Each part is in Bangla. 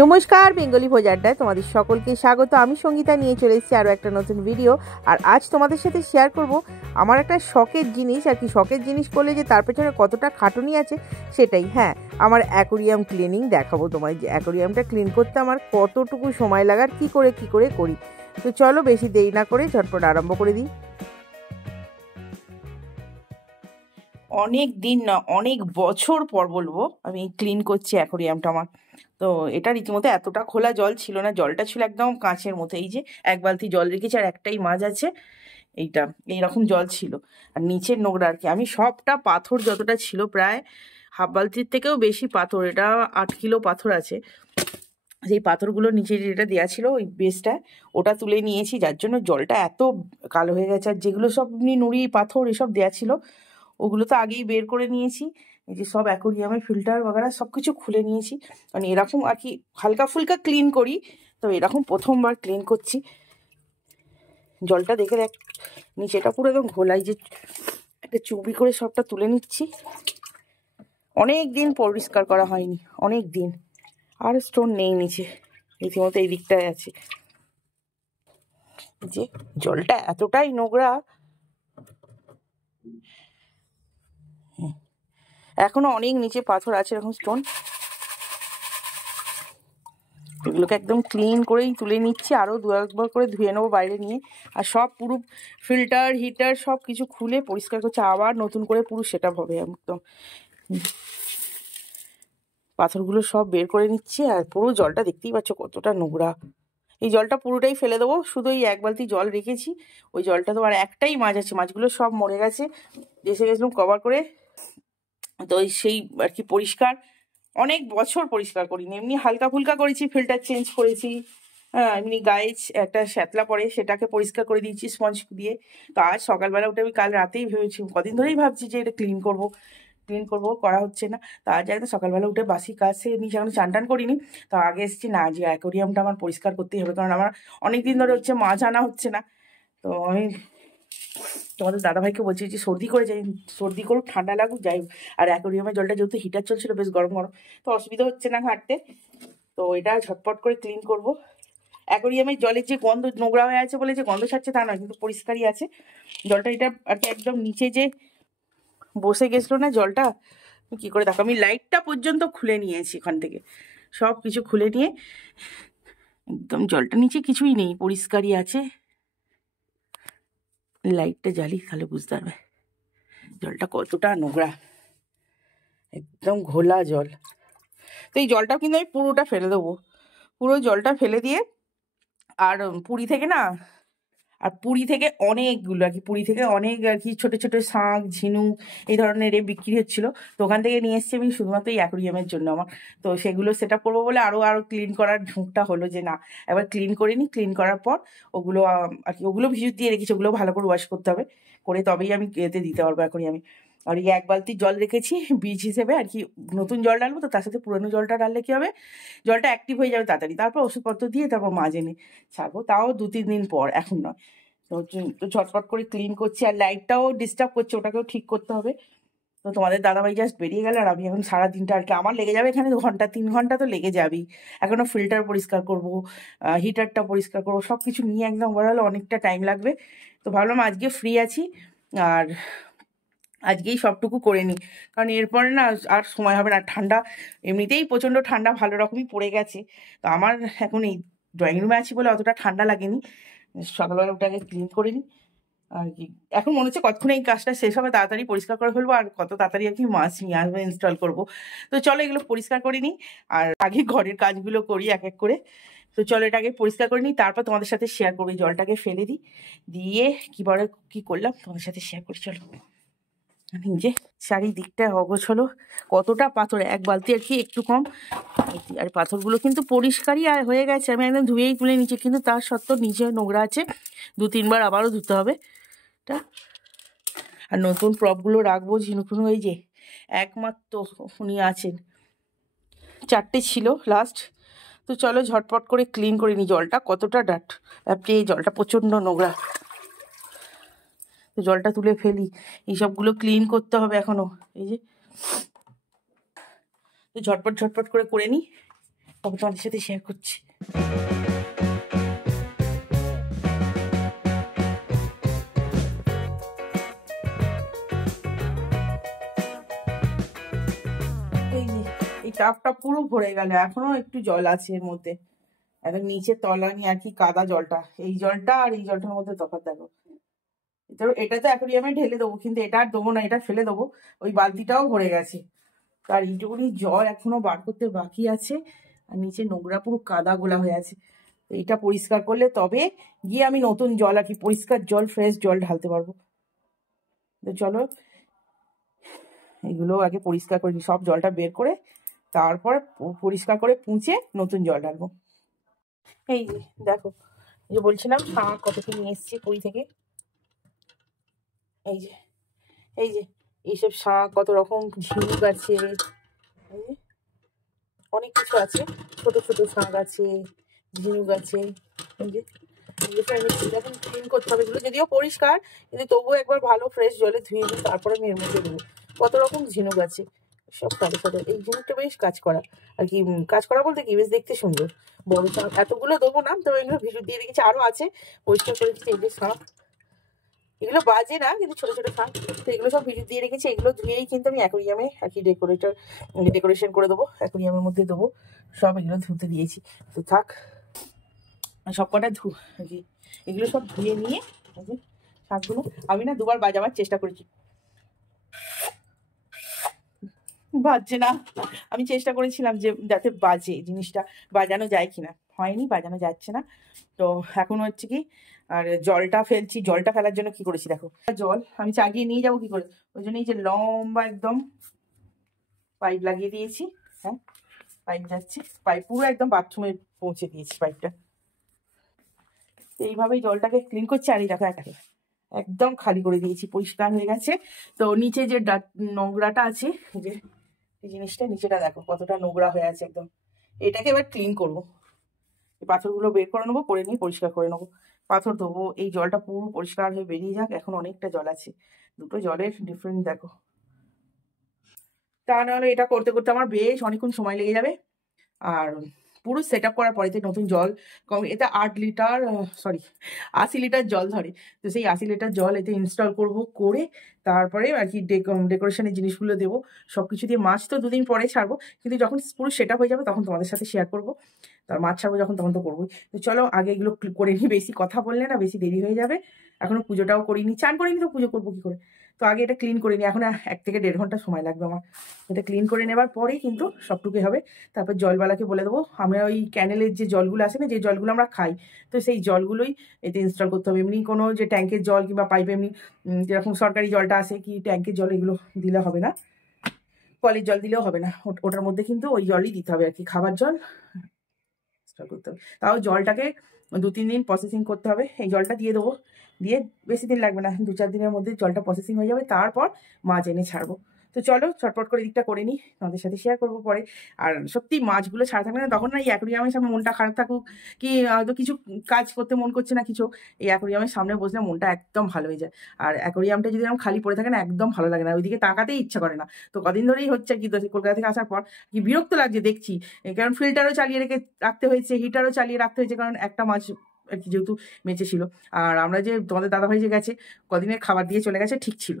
নমস্কার, বেঙ্গলি ভোজ আড্ডায় তোমাদের সকলকে স্বাগত। আমি সঙ্গীতা নিয়ে চলে এসেছি আরও একটা নতুন ভিডিও। আর আজ তোমাদের সাথে শেয়ার করব আমার একটা শখের জিনিস। আর কি শখের জিনিস করলে যে তার পেছনে কতটা খাটুনি আছে সেটাই। হ্যাঁ, আমার অ্যাকোরিয়াম ক্লিনিং দেখাবো তোমায়, যে অ্যাকোরিয়ামটা ক্লিন করতে আমার কতটুকু সময় লাগার, কি করে করি। তো চলো বেশি দেরি না করে ঝটপট আরম্ভ করে দিই। অনেক দিন না, অনেক বছর পর বলবো আমি ক্লিন করছি অ্যাকোরিয়ামটা আমার। তো এটা রীতিমতো এতটা খোলা জল ছিল না, জলটা ছিল একদম কাঁচের মতো। এই যে এক বালতি জল রেখেছি আর একটাই মাছ আছে, এইটা এইরকম জল ছিল। আর নিচের নোংরা আর কি, আমি সবটা পাথর যতটা ছিল, প্রায় হাফ বালতির থেকেও বেশি পাথর, এটা 8 কিলো পাথর আছে। সেই পাথরগুলো নিচে যেটা দেওয়া ছিল ওই বেসটা, ওটা তুলে নিয়েছি, যার জন্য জলটা এত কালো হয়ে গেছে। আর যেগুলো সব নুড়ি পাথর এসব দেওয়া ছিল ওগুলো তো আগেই বের করে নিয়েছি। এই যে সব অ্যাকোরিয়ামের ফিল্টার বাগারা সব কিছু খুলে নিয়েছি। মানে এরকম আর কি হালকা ফুলকা ক্লিন করি, তো এরকম প্রথমবার ক্লিন করছি। জলটা দেখে দেখ, নিচেটা পুরো একদম ঘোলাই, যে একটা চুবি করে সবটা তুলে নিচ্ছি। অনেক দিন পরিষ্কার করা হয়নি, অনেক দিন। আর স্টোন নেই নিচে, রীতিমতো এই দিকটায় আছে। যে জলটা এতটাই নোংরা, এখনো অনেক নিচে পাথর আছে, এরকম স্টোন। এগুলোকে একদম ক্লিন করেই তুলে নিচ্ছি, আরও দু একবার করে ধুয়ে নেবো বাইরে নিয়ে। আর সব পুরো ফিল্টার হিটার সব কিছু খুলে পরিষ্কার করছে, আবার নতুন করে পুরো সেট আপ হবে একদম। পাথরগুলো সব বের করে নিচ্ছি। আর পুরো জলটা দেখতেই পাচ্ছ কতটা নোংরা। এই জলটা পুরোটাই ফেলে দেবো, শুধু এই এক বালতি জল রেখেছি। ওই জলটা তো আর একটাই মাছ আছে, মাছগুলো সব মরে গেছে, এসে গেছিলাম কভার করে। তো সেই আর কি পরিষ্কার অনেক বছর পরিষ্কার করিনি, এমনি হালকা ফুলকা করেছি, ফিল্টার চেঞ্জ করেছি। হ্যাঁ, এমনি গায়ে একটা শ্যাতলা পড়ে সেটাকে পরিষ্কার করে দিয়েছি স্পঞ্জ দিয়ে। তো আজ সকালবেলা উঠে আমি কাল রাতেই ভেবেছি, কদিন ধরেই ভাবছি যে এটা ক্লিন করবো করা হচ্ছে না। তো আজ একদম সকালবেলা উঠে বাসি কাজ সে নিচে এখনো চান টান করিনি। তো আগে এসেছি না, যে অ্যাকোরিয়ামটা আমার পরিষ্কার করতেই হবে, কারণ আমার অনেক দিন ধরে হচ্ছে মাছ আনা হচ্ছে না। তো আমি তোমাদের দাদাভাইকে বলছি যে সর্দি করে যাই, সর্দি করুক ঠান্ডা লাগুক যাই হোক। আর অ্যাকোরিয়ামের জলটা যেহেতু হিটার চলছিল বেশ গরম গরম, তো অসুবিধা হচ্ছে না ঘাঁটতে। তো এটা ঝটপট করে ক্লিন করব। অ্যাকোরিয়ামের জলের যে গন্ধ, নোংরা হয়ে আছে বলে যে গন্ধ ছাড়ছে তা নয়, কিন্তু পরিষ্কারই আছে জলটা। এটা আর কি একদম নিচে যে বসে গেছিলো না জলটা, কি করে দেখো, আমি লাইটটা পর্যন্ত খুলে নিয়েছি ওখান থেকে, সব কিছু খুলে নিয়ে একদম জলটা নিচে কিছুই নেই, পরিষ্কারই আছে। লাইটটা জ্বালি তাহলে বুঝতে পারবে জলটা কতটা নোংরা, একদম ঘোলা জল। তো এই জলটাও কিন্তু আমি পুরোটা ফেলে দেবো, পুরো জলটা ফেলে দিয়ে। আর পুরী থেকে অনেকগুলো আর কি, পুরী থেকে অনেক আর কি ছোটো ছোটো শাঁখ ঝিনুক এই ধরনের বিক্রি হচ্ছিলো। তো ওখান থেকে নিয়ে এসছি আমি শুধুমাত্র এই অ্যাকোরিয়ামের জন্য আমার। তো সেগুলো সেট আপ করবো বলে আরও ক্লিন করার ঝোঁকটা হলো, যে না এবার ক্লিন করে নিই। ক্লিন করার পর ওগুলো আর কি, ওগুলো ভিজু দিয়ে রেখেছি, ওগুলো ভালো করে ওয়াশ করতে হবে, করে তবেই আমি এতে দিতে পারবো অ্যাকোরিয়ামে। আর এই এক বালতি জল রেখেছি বীজ হিসেবে আর কি, নতুন জল ডালবো, তো তার সাথে পুরনো জলটা ডাললে কী হবে, জলটা অ্যাক্টিভ হয়ে যাবে তাড়াতাড়ি। তারপর ওষুধপত্র দিয়ে তারপর মাছ এনে ছাড়বো, তাও 2-3 দিন পর, এখন নয়। তো ঝটপট করে ক্লিন করছি। আর লাইটটাও ডিস্টার্ব করছে, ওটাকেও ঠিক করতে হবে। তো তোমাদের দাদাভাই জাস্ট বেরিয়ে গেল, আর আমি এখন সারাদিনটা আর কি আমার লেগে যাবে এখানে 2-3 ঘন্টা তো লেগে যাবেই। এখনও ফিল্টার পরিষ্কার করবো, হিটারটা পরিষ্কার করবো, সব কিছু নিয়ে একদম ওভারঅল অনেকটা টাইম লাগবে। তো ভাবলাম আজকে ফ্রি আছি আর আজকেই সবটুকু করে নিই, কারণ এরপরে না আর সময় হবে না। ঠান্ডা এমনিতেই প্রচণ্ড ঠান্ডা ভালো রকমই পড়ে গেছে। তো আমার এখন এই ড্রয়িং রুমে আছি বলে অতটা ঠান্ডা লাগেনি। সকালবেলা ওটাকে ক্লিন করে নিই আর কি। এখন মনে হচ্ছে কতক্ষণে এই কাজটা শেষ হবে, তাড়াতাড়ি পরিষ্কার করে ফেলবো, আর কত তাড়াতাড়ি আর কি মাছ নিয়ে আসবো, ইনস্টল করবো। তো চলো এগুলো পরিষ্কার করে নিই, আর আগে ঘরের কাজগুলো করি এক এক করে। তো চলো এটাকে পরিষ্কার করে নিই, তারপর তোমাদের সাথে শেয়ার করবো। জলটাকে ফেলে দিই, দিয়ে কী করলাম তোমাদের সাথে শেয়ার করি চলো। যে চারিদিকটা অগোছলো, কতটা পাথর, এক বালতি আর কি একটু কম। আর পাথরগুলো কিন্তু পরিষ্কারই হয়ে গেছে, আমি একদম ধুয়েই তুলে নিচ্ছি, কিন্তু তার সত্ত্বেও নিচে নোংরা আছে, 2-3 বার আবারও ধুতে হবে এটা। আর নতুন প্রপগুলো রাখবো ঝিনুকুনু, এই যে একমাত্র উনি আছেন, 4টে ছিল লাস্ট। তো চলো ঝটপট করে ক্লিন করে নিই। জলটা কতটা ডাট, আপনি এই জলটা প্রচণ্ড নোংরা। তো জলটা তুলে ফেলি, এইসবগুলো ক্লিন করতে হবে এখনো। এই যে তো ঝটপট করে নিই। তবে তোমাদের সাথে শেয়ার করছি। এই টাপটা পুরো ভরে গেল, এখনো একটু জল আছে এর মধ্যে। একদম নিচে তলানি আর কি কাদা জলটা, এই জলটা আর এই জলটার মধ্যে তফাৎ দেখো। এটা তো অ্যাকোয়ারিয়ামে ঢেলে দেবো, কিন্তু এটা আর দেবো না, এটা ফেলে দেবো। ওই বালতিটাও ভরে গেছে, তার এইটুকুনি জল এখনো বার করতে বাকি আছে। আর নিচে নোংরা পুরো কাদা গোলা হয়ে আছে। এইটা পরিষ্কার করলে তবে গিয়ে আমি নতুন জল আর কি পরিষ্কার জল, ফ্রেশ জল ঢালতে পারবো। তো চলো এগুলো আগে পরিষ্কার করে সব জলটা বের করে তারপর পরিষ্কার করে পুঁছে নতুন জল ঢালবো। এই যে দেখো, যে বলছিলাম শাঁখ কত কি নিয়ে এসছি পুরী থেকে। এই যে এই যে এইসব শাঁখ, কত রকম ঝিনুক আছে, অনেক কিছু আছে, ছোট ছোট শাঁখ আছে, ঝিনুক আছে। এই যে এখন ক্লিন করতে হবে এগুলো, যদিও পরিষ্কার, কিন্তু তবুও একবার ভালো ফ্রেশ জলে ধুয়ে দিই, তারপরে আমি এর মধ্যে দেবো। কত রকম ঝিনুক আছে, সব সাদা সাদা। এই ঝিনুকটা বেশ কাজ করা আর কি, কাজ করা বলতে কি বেশ দেখতে সুন্দর। বড় শাঁখ এতগুলো দেবো না, তবে এগুলো ভিডিও দিয়ে রেখেছি, আরও আছে পরিষ্কার করে দিচ্ছি। এই যে শাঁখ, এগুলো বাজে না কিন্তু ছোট ছোট শাঁখ, তো এগুলো সব ভিডিও দিয়ে রেখেছি। এগুলো ধুয়েই কিন্তু আমি অ্যাকোয়ারিয়ামে আর কি ডেকোরেশন করে দেবো, অ্যাকোয়ারিয়ামের মধ্যে দেবো। সব এগুলো ধুতে দিয়েছি, তো থাক সব কটা আর কি। এগুলো সব ধুয়ে নিয়ে শাঁখগুলো আমি না দুবার বাজাবার চেষ্টা করেছি, বাজছে না। আমি চেষ্টা করেছিলাম যে যাতে বাজে জিনিসটা, বাজানো যায় কিনা, হয়নি, বাজানো যাচ্ছে না। তো এখন হচ্ছে কি, আর জলটা ফেলছি। জলটা ফেলার জন্য কি করেছি দেখো, জল আমি চাগিয়ে নিয়ে যাবো কি করে, ওই জন্য এই যে লম্বা একদম পাইপ লাগিয়ে দিয়েছি। হ্যাঁ, পাইপ যাচ্ছে, পাইপ পুরো একদম বাথরুমে পৌঁছে দিয়েছি পাইপটা। এইভাবেই জলটাকে ক্লিন করছি। আর এই দেখো একদম খালি করে দিয়েছি, পরিষ্কার হয়ে গেছে। তো নিচে যে নোংরাটা আছে, যে এই জিনিসটা নিচেটা দেখো কতটা নোংরা হয়ে আছে একদম। এটাকে এবার ক্লিন করবো, পাথরগুলো বের করে নেবো, করে নিয়ে পরিষ্কার করে নেবো। পাথর দেবো, এই জলটা পুরো পরিষ্কার হয়ে বেরিয়ে যাক। এখন অনেকটা জল আছে, দুটো জলের ডিফারেন্স দেখো। তা নাহলে এটা করতে করতে আমার বেশ অনেকক্ষণ সময় লেগে যাবে। আর পুরো সেট আপ করার পরে নতুন জল কম, এতে 80 লিটার জল ধরে। তো সেই 80 লিটার জল এতে ইনস্টল করব, করে তারপরে আর কি ডেকোরেশনের জিনিসগুলো দেবো। সব কিছু দিয়ে মাছ তো 2 দিন পরে ছাড়বো, কিন্তু যখন পুরো সেট আপ হয়ে যাবে তখন তোমাদের সাথে শেয়ার করবো। তার মাছ ছাড়বো যখন, তখন তো করবোই। তো চলো আগে এগুলো করে নিই, বেশি কথা বললে না বেশি দেরি হয়ে যাবে। এখনো পুজোটাও করিনি, চান করিনি, তো পুজো করবো কি করে। তো আগে এটা ক্লিন করে নিই, এখন 1 থেকে 1.5 ঘন্টা সময় লাগবে আমার। এটা ক্লিন করে নেবার পরেই কিন্তু সবটুকুই হবে। তারপর জলবালাকে বলে দেবো, আমরা ওই ক্যানেলের যে জলগুলো আসে না, যে জলগুলো আমরা খাই, তো সেই জলগুলোই এতে ইনস্টল করতে হবে। এমনি কোনো যে ট্যাঙ্কের জল কিংবা পাইপে এমনি যেরকম সরকারি জলটা আসে কি ট্যাঙ্কের জল, এগুলো দিলে হবে না, কলের জল দিলেও হবে না। ওটার মধ্যে কিন্তু ওই জলই দিতে হবে আর কি, খাবার জল ইনস্টল করতে হবে। তাও জলটাকে 2-3 দিন প্রসেসিং করতে হবে। এই জলটা দিয়ে দেবো, দিয়ে বেশি দিন লাগবে না, 2-4 দিনের মধ্যে জলটা প্রসেসিং হয়ে যাবে। তারপর মাছ এনে ছাড়বো। তো চলো চটপট করে দিকটা করে নিই, তোমাদের সাথে শেয়ার করবো পরে। আর সত্যি মাছগুলো ছাড়া থাকবে না তখন না, এই অ্যাকোয়ারিয়ামের সামনে মনটা খারাপ থাকুক কি, হয়তো কিছু কাজ করতে মন করছে না কিছু, এই অ্যাকোয়ারিয়ামের সামনে বসলে মনটা একদম ভালো হয়ে যায়। আর অ্যাকোয়ারিয়ামটা যদি এরকম খালি পড়ে থাকে না, একদম ভালো লাগে না, ওইদিকে তাকাতেই ইচ্ছা করে না। তো কদিন ধরেই হচ্ছে কি, কলকাতা থেকে আসার পর কি বিরক্ত লাগছে দেখছি, কারণ ফিল্টারও চালিয়ে রাখতে হয়েছে, হিটারও চালিয়ে রাখতে হয়েছে, কারণ একটা মাছ আর কি যেহেতু বেঁচে ছিল। আর আমরা যে তোমাদের দাদাভাই যে গেছে, কদিনের খাবার দিয়ে চলে গেছে, ঠিক ছিল।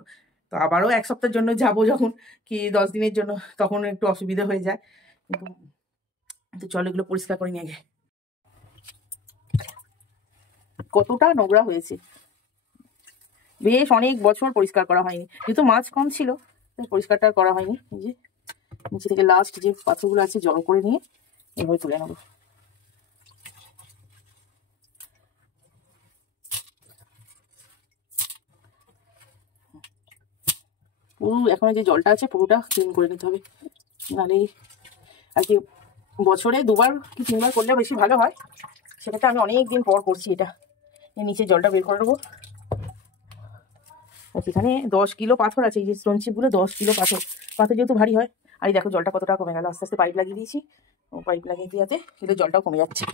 তো আবারও 1 সপ্তাহের জন্য যাব যখন, কি 10 দিনের জন্য, তখন একটু অসুবিধা হয়ে যায়। কিন্তু তো চলো এগুলো পরিষ্কার করে নিয়ে আগে। কতটা নোংরা হয়েছে, বেশ অনেক বছর পরিষ্কার করা হয়নি, যেহেতু মাছ কম ছিল তাই পরিষ্কারটা করা হয়নি। এই যে নিচে থেকে লাস্ট যে পাথরগুলো আছে জড়ো করে নিয়ে এভাবে তুলে নেবো। পুরো এখন যে জলটা আছে পুরোটা ক্লিন করে নিতে হবে, নাহলে আর কি বছরে 2বার কি 3বার করলে বেশি ভালো হয়। সেটাতে আমি অনেক দিন পর করছি এটা। নিচে জলটা বের করে নেবো। এখানে 10 কিলো পাথর আছে, এই যে স্টোন চিপগুলো 10 কিলো পাথর যেহেতু ভারী হয়। আর এই দেখো জলটা কতটা কমে গেল, আস্তে আস্তে পাইপ লাগিয়ে দিয়েছি, পাইপ লাগিয়ে দিয়াতে কিন্তু জলটাও কমে যাচ্ছে।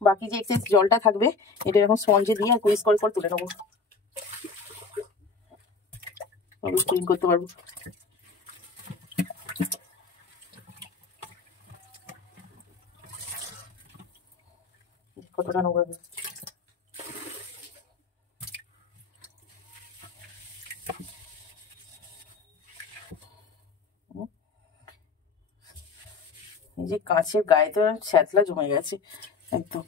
বাকি যে এক্সেস জলটা থাকবে এটা এরকম স্পঞ্জে দিয়ে আর কুইজ করে তুলে নেবো, ক্লিন করতে পারবো। নোংরা নোংরা। এই যে কাঁচের গায়ে তো ছ্যাতলা জমে গেছে একদম।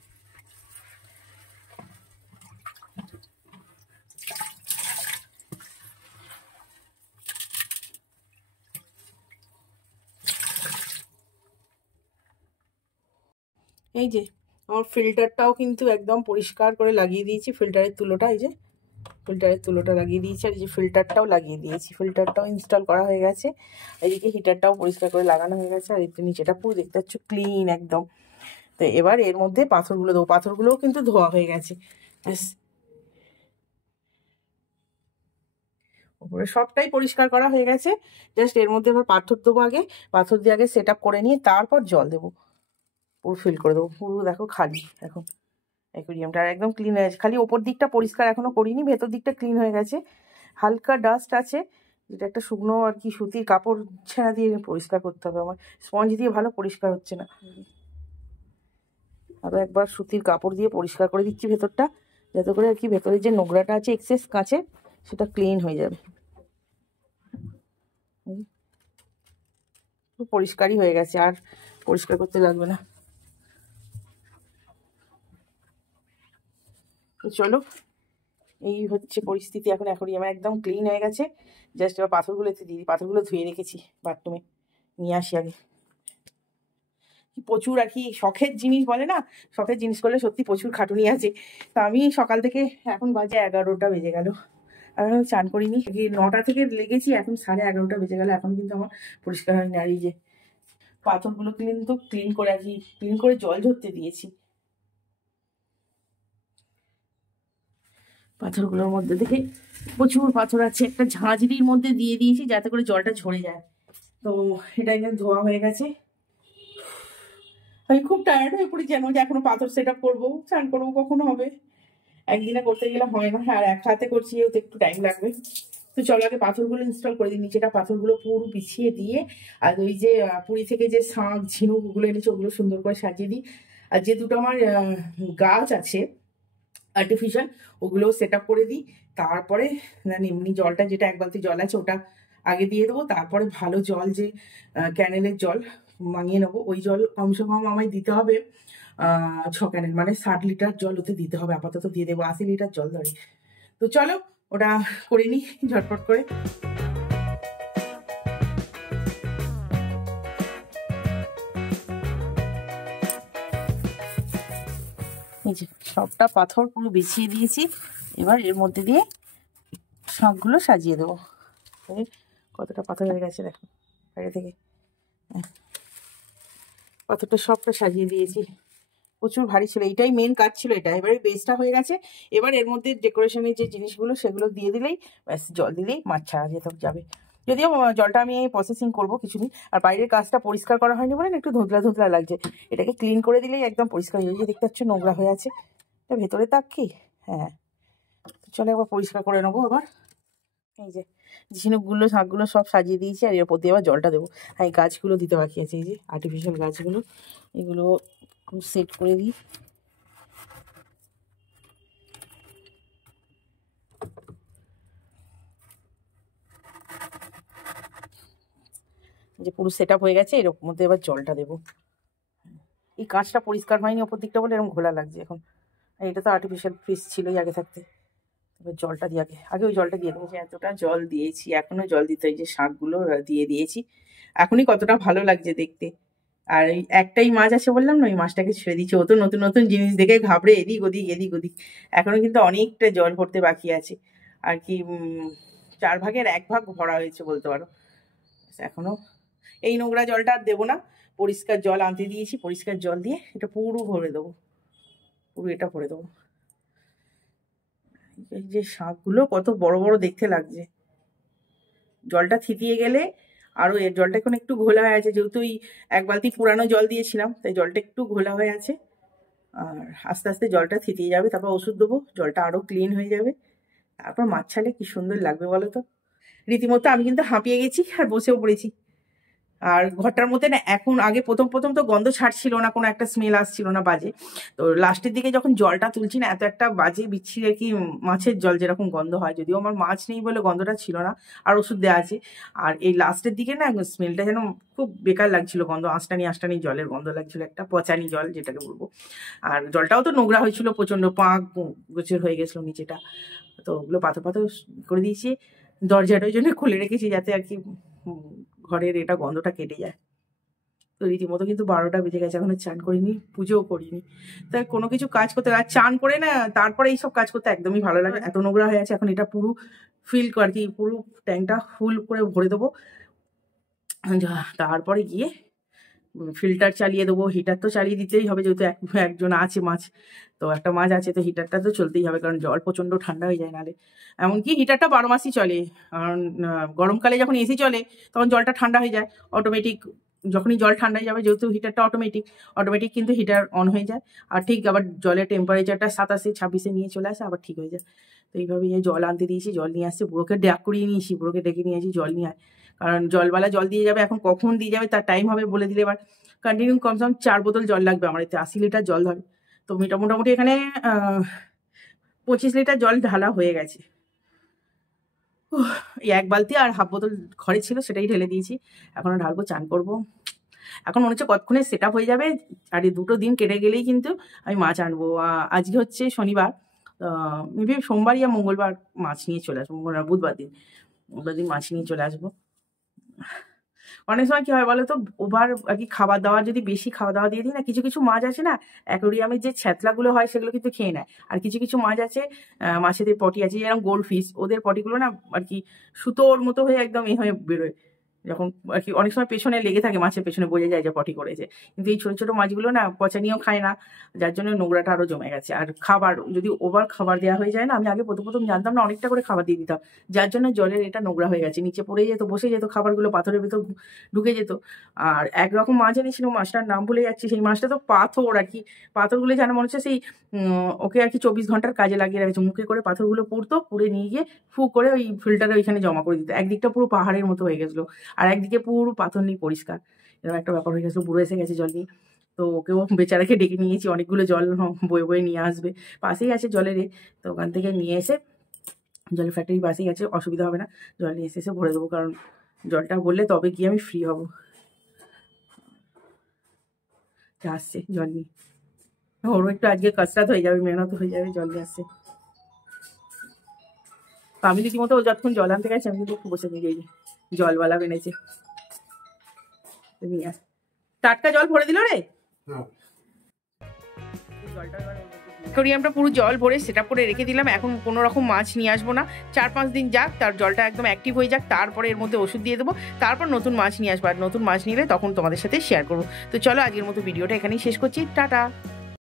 এই যে আমার ফিল্টারটাও কিন্তু একদম পরিষ্কার করে লাগিয়ে দিয়েছি। ফিল্টারের তুলোটা, এই যে ফিল্টারের তুলোটা লাগিয়ে দিয়েছি, আর এই যে ফিল্টারটাও লাগিয়ে দিয়েছি। ফিল্টারটাও ইনস্টল করা হয়ে গেছে। এদিকে হিটারটাও পরিষ্কার করে লাগানো হয়ে গেছে। আর একটু নিচেটা পুরো দেখতে পাচ্ছ ক্লিন একদম। তো এবার এর মধ্যে পাথরগুলো দেবো। পাথরগুলোও কিন্তু ধোয়া হয়ে গেছে। ব্যাস, উপরে সবটাই পরিষ্কার করা হয়ে গেছে। জাস্ট এর মধ্যে এবার পাথর দেবো। আগে পাথর দিয়ে আগে সেট আপ করে নিয়ে তারপর জল দেবো। পুরো ফিল করে দেবো। পুরো দেখো খালি এখন অ্যাকুয়ারিয়ামটা, আর একদম ক্লিন হয়ে গেছে। খালি ওপর দিকটা পরিষ্কার এখনো করিনি, ভেতর দিকটা ক্লিন হয়ে গেছে। হালকা ডাস্ট আছে, যেটা একটা শুকনো আর কি সুতির কাপড় ছেঁড়া দিয়ে পরিষ্কার করতে হবে আমার। স্পঞ্জ দিয়ে ভালো পরিষ্কার হচ্ছে না। আরও একবার সুতির কাপড় দিয়ে পরিষ্কার করে দিচ্ছি ভেতরটা, যাতে করে আর কি ভেতরে যে নোংরাটা আছে এক্সেস কাঁচে সেটা ক্লিন হয়ে যাবে। পরিষ্কারই হয়ে গেছে, আর পরিষ্কার করতে লাগবে না। তো চলো, এই হচ্ছে পরিস্থিতি এখন। অ্যাকোয়ারিয়াম একদম ক্লিন হয়ে গেছে। জাস্ট এবার পাথরগুলো এতে দিই। পাথরগুলো ধুয়ে রেখেছি বাথরুমে, নিয়ে আসি আগে। প্রচুর আর কি শখের জিনিস বলে না, শখের জিনিস করলে সত্যি প্রচুর খাটুনি আছে। তো আমি সকাল থেকে, এখন বাজে 11টা বেজে গেল, আমি চান করিনি। 9টা থেকে লেগেছি, এখন 11:30 বেজে গেল, এখন কিন্তু আমার পরিষ্কার হয়নি। আর এই যে পাথরগুলো কিন্তু ক্লিন করে আর কি, ক্লিন করে জল ঝরতে দিয়েছি। পাথরগুলোর মধ্যে থেকে প্রচুর পাথর আছে, একটা ঝাঁঝরির মধ্যে দিয়ে দিয়েছি যাতে করে জলটা ঝরে যায়। তো এটা একদম ধোয়া হয়ে গেছে। আমি খুব টায়ার্ড হয়ে পড়ি যেন, যে এখনো পাথর সেট আপ করবো, চান করবো, কখনো হবে। একদিনে করতে গেলে হয় না, আর এক হাতে করছি তো একটু টাইম লাগবে। তো চলো আগে পাথরগুলো ইনস্টল করে দিই। নিচেটা পাথরগুলো পুরো বিছিয়ে দিয়ে, আর ওই যে পুরী থেকে যে শাঁখ ঝিনুক ওগুলো এনেছে ওগুলো সুন্দর করে সাজিয়ে দিই। আর যে দুটো আমার গাছ আছে আর্টিফিশিয়াল, ওগুলোও সেট আপ করে দিই। তারপরে এমনি জলটা, যেটা 1 বালতি জল আছে ওটা আগে দিয়ে দেবো। তারপরে ভালো জল, যে ক্যানেলের জল মাঙিয়ে নেবো, ওই জল কমসে কম আমায় দিতে হবে 6 ক্যানেল, মানে 60 লিটার জল ওতে দিতে হবে। আপাতত দিয়ে দেবো 80 লিটার জল ধরে। তো চলো ওটা করে নিই ঝটপট করে। এই যে সবটা পাথর পুরো বিছিয়ে দিয়েছি। এবার এর মধ্যে দিয়ে সবগুলো সাজিয়ে দেবো। কতটা পাথর হয়ে গেছে দেখো আগে থেকে। পাথরটা সবটা সাজিয়ে দিয়েছি। প্রচুর ভারী ছিল, এইটাই মেন কাজ ছিল এটা। এবারে বেসটা হয়ে গেছে। এবার এর মধ্যে ডেকোরেশনের যে জিনিসগুলো সেগুলো দিয়ে দিলেই ব্যাস, জল দিলেই মাছ ছাড়া যেতে যাবে। যদিও জলটা আমি প্রসেসিং করবো কিছুদিন। আর বাইরের কাজটা পরিষ্কার করা হয়নি বলে একটু ধুঁতলা ধুঁতলা লাগছে। এটাকে ক্লিন করে দিলেই একদম পরিষ্কার হয়ে যায়। দেখতে পাচ্ছ নোংরা হয়ে আছে, এটা ভেতরে তাক কি। হ্যাঁ, চলো একবার পরিষ্কার করে নেবো আবার। এই যে ঝিনুকগুলো শাকগুলো সব সাজিয়ে দিয়েছি, আর এর উপর দিয়ে আবার জলটা দেবো। হ্যাঁ, এই গাছগুলো দিতে বাকি আছে, এই যে আর্টিফিশিয়াল গাছগুলো, এগুলো সেট করে দিই। যে পুরো সেট আপ হয়ে গেছে, এর মধ্যে এবার জলটা দেবো। এই কাঁচটা পরিষ্কার হয়নি ওপর দিকটা বলে এরকম ঘোলা লাগছে এখন। আর এটা তো আর্টিফিশিয়াল ফিস ছিলই আগে থাকতে। এবার জলটা দিয়ে আগে ওই জলটা দিয়ে দেবো। এতটা জল দিয়েছি, এখনো জল দিতে, এই যে শাকগুলো দিয়ে দিয়েছি। এখনই কতটা ভালো লাগছে দেখতে। আর এই একটাই মাছ আছে বললাম না, ওই মাছটাকে ছেড়ে দিচ্ছি। ও তো নতুন নতুন জিনিস দেখে ঘাবড়ে এদিক ওদিক এদিক ওদিক। এখনো কিন্তু অনেকটা জল ভরতে বাকি আছে আর কি। 4 ভাগের 1 ভাগ ভরা হয়েছে বলতে পারো এখনো। এই নোংরা জলটা আর দেবো না, পরিষ্কার জল আনতে দিয়েছি। পরিষ্কার জল দিয়ে এটা পুরো ভরে দেবো, পুরো এটা ভরে দেবো। এই যে শাকগুলো কত বড় বড় দেখতে লাগছে। জলটা থিতিয়ে গেলে আরো, এর জলটা এখন একটু ঘোলা হয়ে আছে, যেহেতু ওই 1 বালতি পুরানো জল দিয়েছিলাম, তাই জলটা একটু ঘোলা হয়ে আছে। আর আস্তে আস্তে জলটা থিতিয়ে যাবে, তারপর ওষুধ দেবো, জলটা আরো ক্লিন হয়ে যাবে। তারপর মাছ ছাড়লে কি সুন্দর লাগবে বলো তো। রীতিমতো আমি কিন্তু হাঁপিয়ে গেছি আর বসেও পড়েছি। আর ঘরটার মধ্যে না এখন আগে প্রথম প্রথম তো গন্ধ ছাড়ছিল না, কোনো একটা স্মেল আসছিল না বাজে। তো লাস্টের দিকে যখন জলটা তুলছি না, এত একটা বাজে বিচ্ছিরি আর কি, মাছের জল যেরকম গন্ধ হয়, যদিও আমার মাছ নেই বলে গন্ধটা ছিল না, আর ওষুধ দেওয়া আছে। আর এই লাস্টের দিকে না স্মেলটা যেন খুব বেকার লাগছিল, গন্ধ আঁশটানি আঁশটানি জলের গন্ধ লাগছিল, একটা পচানি জল যেটাকে বলবো। আর জলটাও তো নোংরা হয়েছিল প্রচণ্ড, পাঁক গোছের হয়ে গেছিলো নিচেটা। তো ওগুলো পাথর পাথর করে দিয়েছি, দরজাটা ওই জন্য খুলে রেখেছি যাতে আর কি ঘরের এটা গন্ধটা কেটে যায়। তো রীতিমতো কিন্তু 12টা বেজে গেছে, এখনো চান করিনি, পুজোও করিনি। তাই কোনো কিছু কাজ করতে, আর চান করে না তারপরে এইসব কাজ করতে একদমই ভালো লাগে, এত নোংরা হয়ে আছে। এখন এটা পুরো ফিল আর কি, পুরো ট্যাঙ্কটা ফুল করে ভরে দেবো, তারপরে গিয়ে ফিল্টার চালিয়ে দেবো। হিটার তো চালিয়ে দিতেই হবে, যেহেতু একজন আছে মাছ, তো একটা মাছ আছে, তো হিটারটা তো চলতেই হবে, কারণ জল প্রচণ্ড ঠান্ডা হয়ে যায় নাহলে। এমনকি হিটারটা 12 মাসই চলে, কারণ গরমকালে যখন এসি চলে তখন জলটা ঠান্ডা হয়ে যায় অটোমেটিক। যখনই জল ঠান্ডা হয়ে যাবে, যেহেতু হিটারটা অটোমেটিক কিন্তু হিটার অন হয়ে যায়, আর ঠিক আবার জলের টেম্পারেচারটা 27-26 নিয়ে চলে আসে, আবার ঠিক হয়ে যায়। তো এইভাবেই জল আনতে দিয়েছি, জল নিয়ে আসছে, বুড়োকে ডাক করিয়ে নিয়েছি, বুড়োকে ডেকে নিয়েছি জল নিয়ে আয়, কারণ জলওয়ালা জল দিয়ে যাবে, এখন কখন দিয়ে যাবে তার টাইম হবে বলে দিলে, এবার কন্টিনিউ কমসে কম 4 বোতল জল লাগবে আমার, এতে 80 লিটার জল ধরে। তো মোটামুটি এখানে 25 লিটার জল ঢালা হয়ে গেছে। এই 1 বালতি আর হাফ বোতল ঘরে ছিল, সেটাই ঢেলে দিয়েছি, এখনও ঢালবো, চান করবো। এখন মনে হচ্ছে কতক্ষণে সেট আপ হয়ে যাবে, আর এই 2টো দিন কেটে গেলেই কিন্তু আমি মাছ আনবো। আজকে হচ্ছে শনিবার, মেবি সোমবার ইয়া মঙ্গলবার মাছ নিয়ে চলে আসবো, বুধবার দিন মাছ নিয়ে চলে আসবো। অনেক সময় কি হয় বলো তো, ওভার আর কি খাবার দাবার, যদি বেশি খাওয়া দাওয়া দিয়ে দিই না, কিছু কিছু মাছ আছে না, অ্যাকোরিয়ামের যে ছ্যাতলাগুলো হয় সেগুলো কিন্তু খেয়ে নেয়। আর কিছু কিছু মাছ আছে, মাছেদের পটি আছে, যেরকম গোল্ড ফিশ, ওদের পটিগুলো না আর কি সুতোর মতো হয়ে একদম হয়ে বেরোয়, যখন আর কি অনেক সময় পেছনে লেগে থাকে, মাছের পেছনে বোঝা যায় যে পটি করেছে। কিন্তু এই ছোটো ছোটো মাছগুলো না পচানিও খায় না, যার জন্য নোংরাটা আরও জমে গেছে। আর খাবার যদি ওভার খাবার দেওয়া হয়ে যায় না, আমি আগে প্রথম জানতাম না, অনেকটা করে খাবার দিয়ে দিতাম, যার জন্য জলের এটা নোংরা হয়ে গেছে, নিচে পড়ে যেত, বসে যেত, খাবারগুলো পাথরের ভেতর ঢুকে যেত। আর একরকম মাছ এনেছিলাম, মাছটার নাম ভুলে যাচ্ছি, সেই মাছটা তো পাথর আর কি, পাথরগুলো যেন মনে হচ্ছে সেই ওকে আর কি 24 ঘন্টার কাজে লাগিয়ে রেখেছে, মুখে করে পাথরগুলো পুড়তো, পুড়ে নিয়ে গিয়ে ফু করে ওই ফিল্টারে ওইখানে জমা করে দিত। একদিকটা পুরো পাহাড়ের মতো হয়ে গেছিলো, আর একদিকে পুরো পাথর নিয়ে পরিষ্কার, এরকম একটা ব্যাপার হয়ে গেছিলো। বুড়ো এসে গেছে জল নিয়ে, তো ওকেও বেচারাকে ডেকে নিয়েছি, অনেকগুলো জল বয়ে বয়ে নিয়ে আসবে, পাশেই আছে জলের, তো ওখান থেকে নিয়ে এসে, জলের ফ্যাক্টরি পাশেই আছে, অসুবিধা হবে না, জল নিয়ে এসে ভরে দেবো, কারণ জলটা ভরলে তবে গিয়ে আমি ফ্রি হব। আসছে জল নিয়ে, ওরও একটু আজকে কসরত হয়ে যাবে, মেহনত হয়ে যাবে, জল নিয়ে আসছে। তো আমি রীতিমতো যতক্ষণ জল আনতে গেছি, আমি কিন্তু একটু বসে নিয়ে যাই, জলওয়ালা বেনেছে, নিয়ে আস, টাটকা জল ভরে দিল রে। অ্যাকোরিয়ামটা পুরো জল ভরে সেট আপ করে রেখে দিলাম, এখন কোনো রকম মাছ নিয়ে আসবো না, 4-5 দিন যাক, তার জলটা একদম অ্যাক্টিভ হয়ে যাক, তারপরে এর মধ্যে ওষুধ দিয়ে দেবো, তারপর নতুন মাছ নিয়ে আসবো। আর নতুন মাছ নিলে তখন তোমাদের সাথে শেয়ার করবো। তো চলো আজকের মতো ভিডিওটা এখানেই শেষ করছি, টাটা।